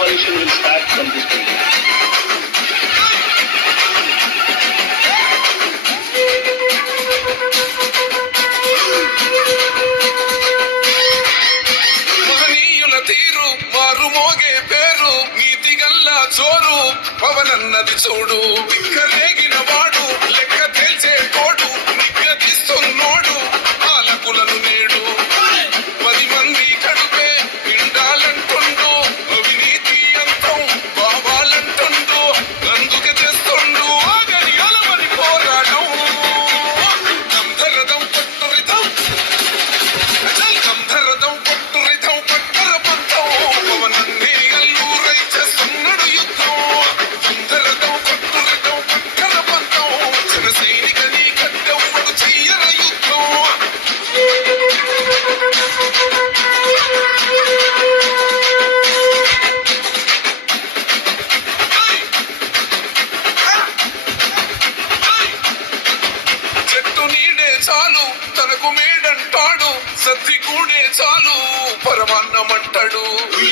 coalition will start from this building. తీరు మారు మోగే పేరు నీతిగల్లా చోరు పవనన్నది చూడు పిక్కలేగిన సత్తి కూడే చాలు పరమాన్నం అంటాడు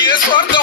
ఏ స్వార్థం